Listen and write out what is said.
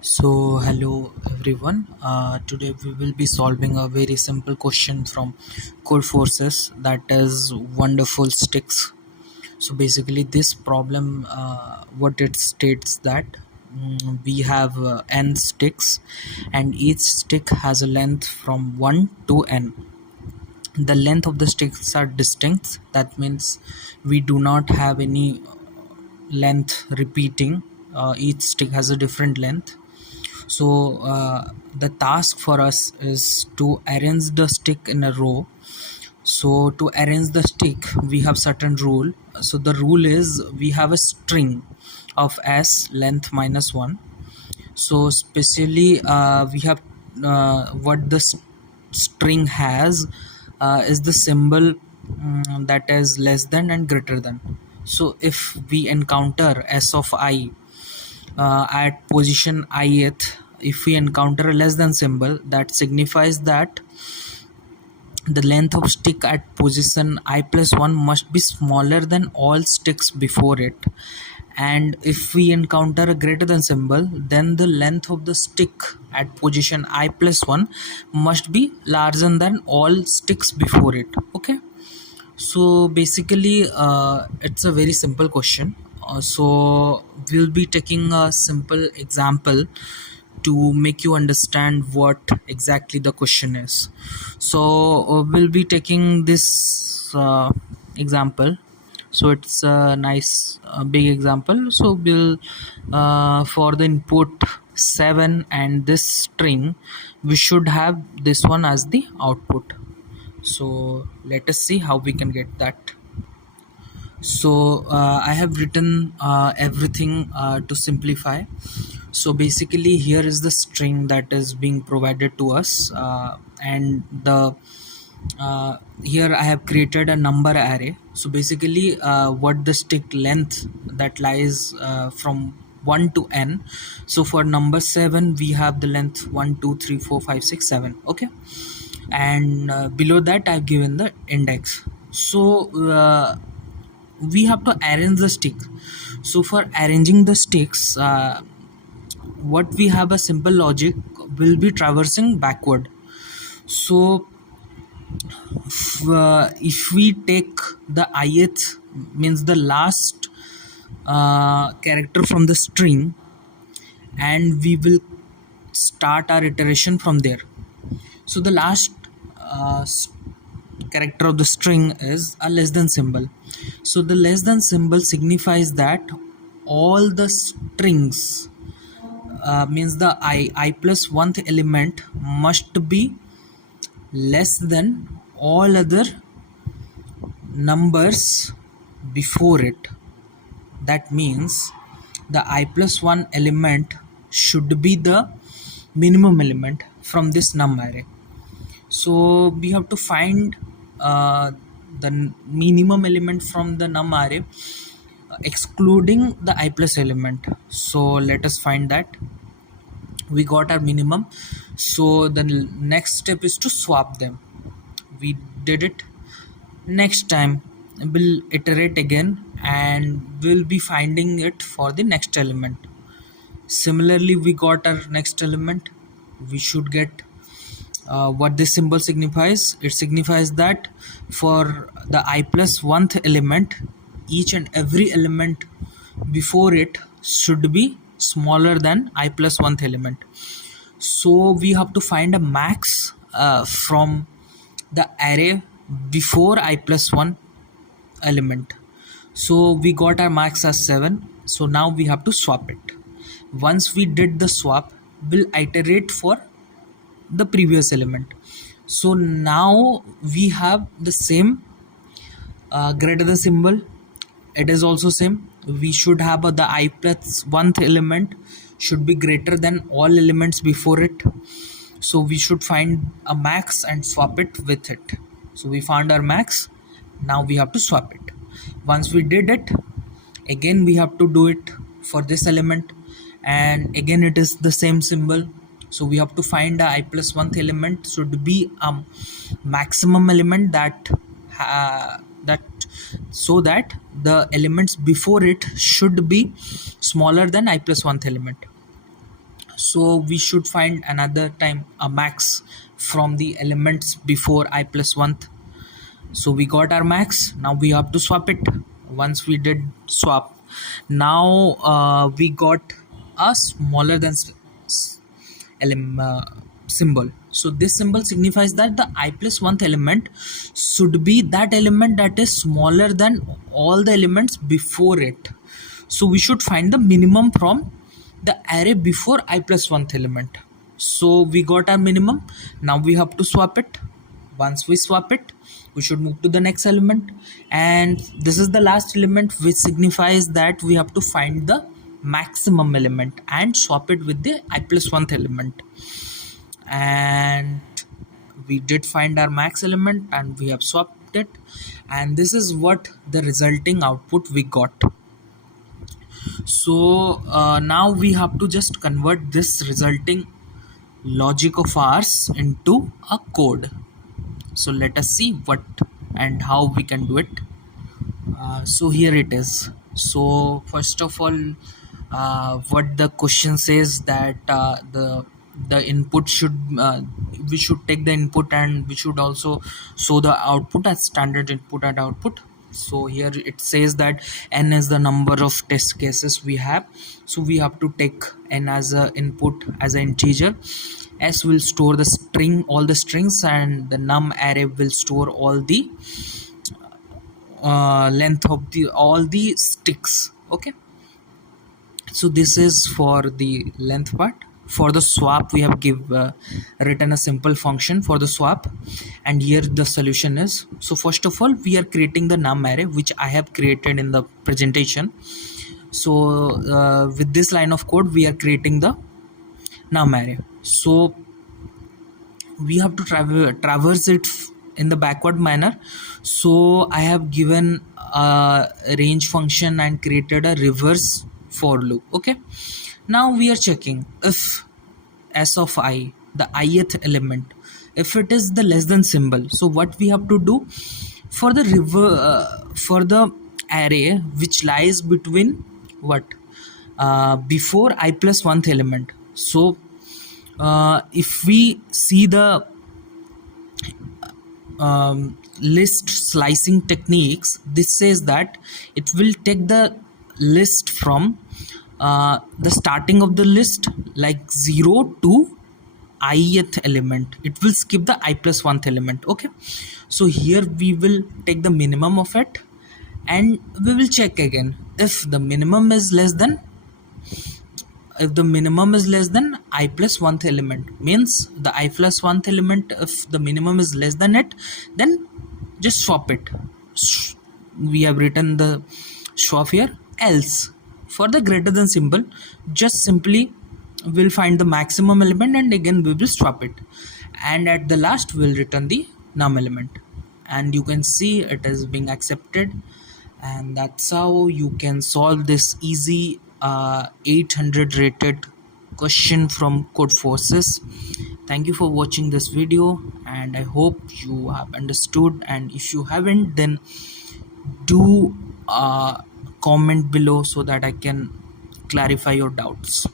Hello everyone. Today we will be solving a very simple question from Codeforces, that is wonderful sticks. So basically, this problem, what it states that we have n sticks, and each stick has a length from 1 to n. The length of the sticks are distinct. That means we do not have any length repeating. Each stick has a different length. The task for us is to arrange the stick in a row. So to arrange the stick, we have certain rule. So the rule is we have a string of s length minus 1. So especially we have what the string has is the symbol that is less than and greater than. So if we encounter s of I at position ith, if we encounter a less than symbol, that signifies that the length of stick at position I plus 1 must be smaller than all sticks before it. And if we encounter a greater than symbol, then the length of the stick at position I plus 1 must be larger than all sticks before it. Okay, so basically it's a very simple question. So we'll be taking a simple example to make you understand what exactly the question is. So we'll be taking this example. So it's a nice big example. So we'll for the input 7 and this string, we should have this one as the output. So let us see how we can get that. So I have written everything to simplify. So basically here is the string that is being provided to us, and the here I have created a number array. So basically what the stick length that lies from 1 to n. So for number 7 we have the length 1 2 3 4 5 6 7. Okay, and below that I've given the index. So we have to arrange the stick. So for arranging the sticks, what we have a simple logic, will be traversing backward. So if we take the ith, means the last character from the string, and we will start our iteration from there. So the last character of the string is a less than symbol. So the less than symbol signifies that all the strings, means the I plus 1th element must be less than all other numbers before it. That means the I plus 1 element should be the minimum element from this num array. So we have to find the minimum element from the num array, excluding the I plus element. So let us find that. We got our minimum. So the next step is to swap them. We did it. Next time we'll iterate again and we'll be finding it for the next element. Similarly, we got our next element. We should get what this symbol signifies. It signifies that for the I plus 1th element, each and every element before it should be smaller than I plus 1th element. So we have to find a max from the array before I plus 1 element. So we got our max as 7. So now we have to swap it. Once we did the swap, we'll iterate for the previous element. So now we have the same greater than symbol. It is also same. We should have the I plus 1th element should be greater than all elements before it. So we should find a max and swap it with it. So we found our max. Now we have to swap it. Once we did it, again we have to do it for this element, and again it is the same symbol. So we have to find the I plus 1th element should be a maximum element that so that the elements before it should be smaller than I plus 1th element. So we should find another time a max from the elements before I plus 1th. So we got our max. Now we have to swap it. Once we did swap, now we got a smaller than symbol. So this symbol signifies that the I plus 1th element should be that element that is smaller than all the elements before it. So we should find the minimum from the array before I plus 1th element. So we got our minimum. Now we have to swap it. Once we swap it, we should move to the next element, and this is the last element, which signifies that we have to find the maximum element and swap it with the I plus 1th element. And we did find our max element and we have swapped it, and this is what the resulting output we got. So now we have to just convert this resulting logic of ours into a code. So let us see what and how we can do it. So here it is. So first of all, what the question says that the input should we should take the input and we should also show the output as standard input and output. So here it says that n is the number of test cases we have, so we have to take n as a input as an integer. S will store the string, all the strings, and the num array will store all the length of the all the sticks. Okay, so this is for the length part. For the swap, we have written a simple function for the swap, and here the solution is. So first of all, we are creating the num array, which I have created in the presentation. So with this line of code, we are creating the num array. So we have to traverse it in the backward manner. So I have given a range function and created a reverse for loop. Okay, now we are checking if s of I, the ith element, if it is the less than symbol. So what we have to do for the for the array which lies between what before I plus 1th element. So if we see the list slicing techniques, this says that it will take the list from the starting of the list, like 0 to ith element. It will skip the I plus 1th element. Okay, so here we will take the minimum of it and we will check again if the minimum is less than, if the minimum is less than I plus 1th element, means the I plus 1th element, if the minimum is less than it, then just swap it. We have written the swap here. Else, for the greater than symbol, just simply we'll find the maximum element and again we will swap it, and at the last we'll return the num element, and you can see it is being accepted. And that's how you can solve this easy 800 rated question from Codeforces. Thank you for watching this video, and I hope you have understood, and if you haven't, then do comment below so that I can clarify your doubts.